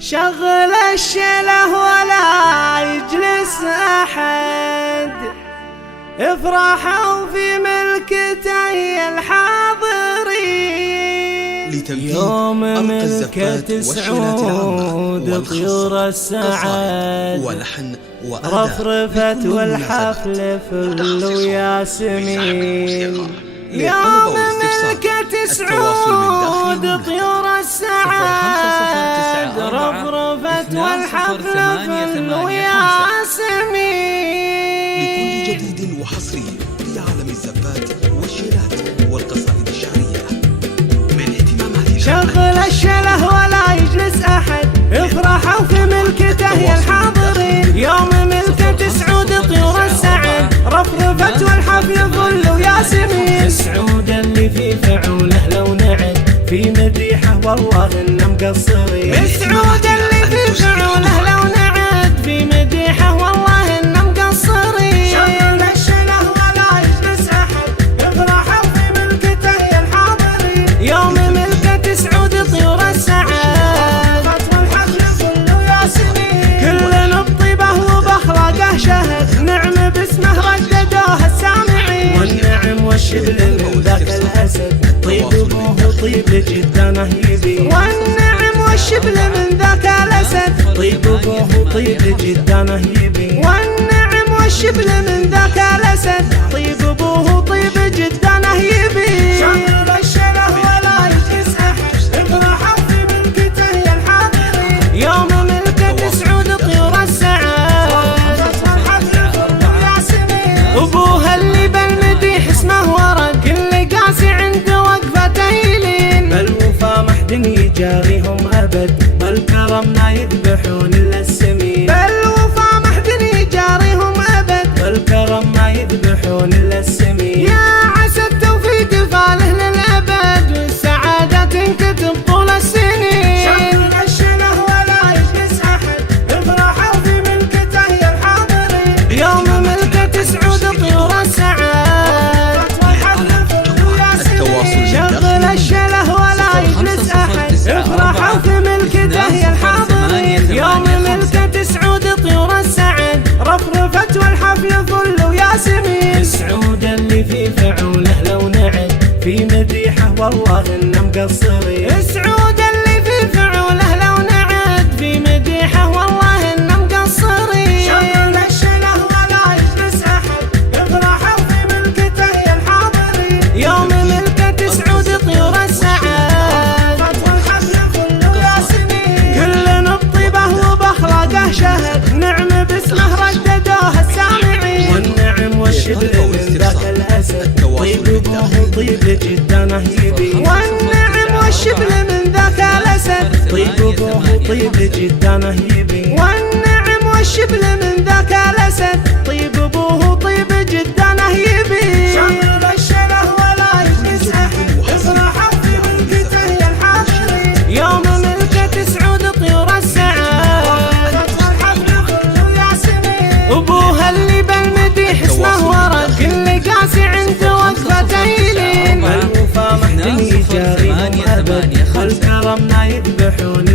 شغل الشله ولا يجلس أحد، افرحوا في ملكته الحاضرين. يوم ملكة سعود طيور السعد رفرفت والحفل فل وياسمين. يوم ملكة سعود طيور السعد رفرفت والحفل فل وياسمين. لكل جديد وحصري في عالم الزفات والشيلات والقصائد الشعرية من اهتمامات شغل الشله ولا يجلس أحد، افرحوا في ملكته يا الحاضرين. يوم ملكة سعود طيور السعد رفرفت والحفل فل وياسمين. سعود اللي في فعوله لو نعد في مديحه والله إنه مقصرين. سعود اللي في فعوله لو نعد في مديحه والله إنه مقصرين. شغل الشله ولا يجلس أحد، افرحوا في ملكته يا الحاضرين. يوم ملكة سعود طيور السعد والحفل فل وياسمين. كل بطيبه وبأخلاقه شهد، نعم باسمه رددوه السامعين. والنعم والشبل من ذاك الأسد، طيب أبوه طيب جدانه يبين. والنعم والشبل من ذاك الأسد، طيب أبوه طيب جدانه يبين. والنعم والشبل من ذاك الأسد، طيب أبوه طيب جدانه يبين. شغل الشله ولا يجلس أحد، افرحوا في ملكته يا الحاضرين. يوم ملكة سعود طيور السعد والحفل فل وياسمين. أبوها اللي بالمديح اسمه ورد، كل قاسي عنده وقفته يلين. بالوفا محد يجاريهم أبد، بالكرم ما يذبحون إلا السمين. بالوفا محد يجاريهم أبد، بالكرم ما يذبحون إلا السمين. يا عسى التوفيق فاله للأبد، والسعادة تنكتب طول السنين. شغل الشله ولا يجلس أحد، افرحوا في ملكته يا الحاضرين. يوم ملكة سعود طيور السعد والحفل فل وياسمين. شغل الشله ولا يجلس أحد، افرحوا في ملكته يا الحاضرين. يوم ملكة سعود طيور السعد رفرفت والحفل فل وياسمين. سعود اللي في فعوله لو نعد في مديحه والله إنه مقصرين. سعود اللي في فعوله لو نعد في مديحه والله إنه مقصرين. شغل الشله ولا يجلس أحد، افرحوا في ملكته يا الحاضرين. يوم ملكة سعود طيور السعد والحفل فل وياسمين. كل بطيبه وبأخلاقه شهد، نعم باسمه رددوه السامعين. والنعم والشبل من ذاك الأسد، طيب أبوه طيب جدانه يبين. والنعم والشبل من ذاك الأسد، طيب أبوه طيب جدانه يبين. والنعم والشبل من ذاك الأسد، طيب أبوه طيب جدانه يبين. شغل الشله ولا يجلس أحد، افرحوا في ملكته يا الحاضرين. يوم ملكة سعود طيور السعد والحفل فل وياسمين. أبوها اللي بالمديح اسمه ورد، كل قاسي عنده وقفته يلين. بالوفا محد يجاريهم أبد، والكرم ما يذبحون